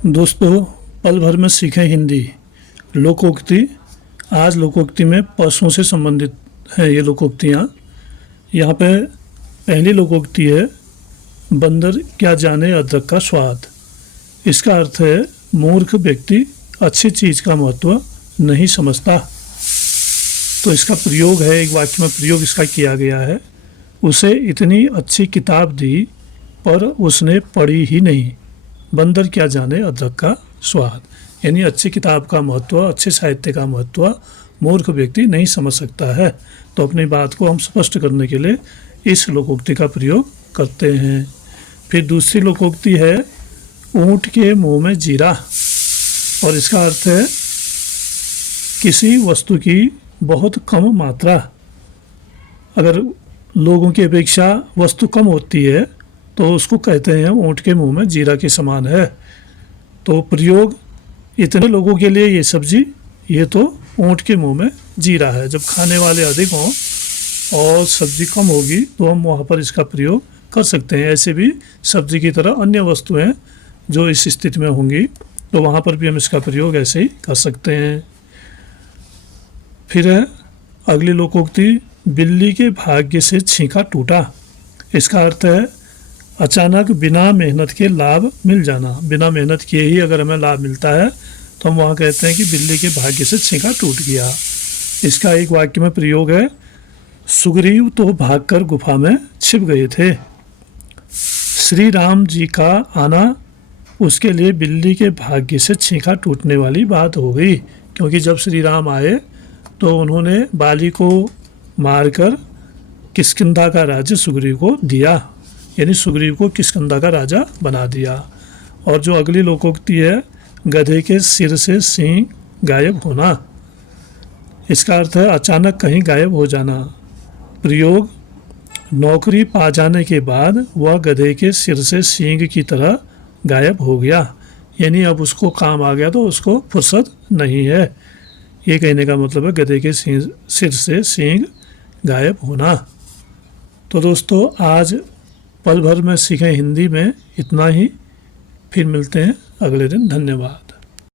दोस्तों, पल भर में सीखें हिंदी। लोकोक्ति। आज लोकोक्ति में पशुओं से संबंधित है ये लोकोक्तियाँ। यहाँ पे पहली लोकोक्ति है, बंदर क्या जाने अदरक का स्वाद। इसका अर्थ है, मूर्ख व्यक्ति अच्छी चीज़ का महत्व नहीं समझता। तो इसका प्रयोग है, एक वाक्य में प्रयोग इसका किया गया है। उसे इतनी अच्छी किताब दी पर उसने पढ़ी ही नहीं, बंदर क्या जाने अदरक का स्वाद। यानी अच्छी किताब का महत्व, अच्छे साहित्य का महत्व मूर्ख व्यक्ति नहीं समझ सकता है। तो अपनी बात को हम स्पष्ट करने के लिए इस लोकोक्ति का प्रयोग करते हैं। फिर दूसरी लोकोक्ति है, ऊँट के मुंह में जीरा। और इसका अर्थ है, किसी वस्तु की बहुत कम मात्रा, अगर लोगों की अपेक्षा वस्तु कम होती है तो उसको कहते हैं ऊँट के मुंह में जीरा के समान है। तो प्रयोग, इतने लोगों के लिए ये सब्जी, ये तो ऊँट के मुंह में जीरा है। जब खाने वाले अधिक हों और सब्जी कम होगी तो हम वहाँ पर इसका प्रयोग कर सकते हैं। ऐसे भी सब्जी की तरह अन्य वस्तुएं जो इस स्थिति में होंगी तो वहाँ पर भी हम इसका प्रयोग ऐसे ही कर सकते हैं। फिर है अगली लोकोक्ति, बिल्ली के भाग्य से छींका टूटा। इसका अर्थ है, अचानक बिना मेहनत के लाभ मिल जाना। बिना मेहनत किए ही अगर हमें लाभ मिलता है तो हम वहाँ कहते हैं कि बिल्ली के भाग्य से छींका टूट गया। इसका एक वाक्य में प्रयोग है, सुग्रीव तो भागकर गुफा में छिप गए थे। श्री राम जी का आना उसके लिए बिल्ली के भाग्य से छींका टूटने वाली बात हो गई, क्योंकि जब श्री राम आए तो उन्होंने बाली को मारकर किष्किंधा का राज्य सुग्रीव को दिया, यानी सुग्रीव को किष्किंधा का राजा बना दिया। और जो अगली लोकोक्ति है, गधे के सिर से सींग गायब होना। इसका अर्थ है, अचानक कहीं गायब हो जाना। प्रयोग, नौकरी पा जाने के बाद वह गधे के सिर से सींग की तरह गायब हो गया, यानी अब उसको काम आ गया तो उसको फुर्सत नहीं है। ये कहने का मतलब है गधे के सिर से सींग गायब होना। तो दोस्तों, आज पल भर में सीखें हिंदी में इतना ही। फिर मिलते हैं अगले दिन। धन्यवाद।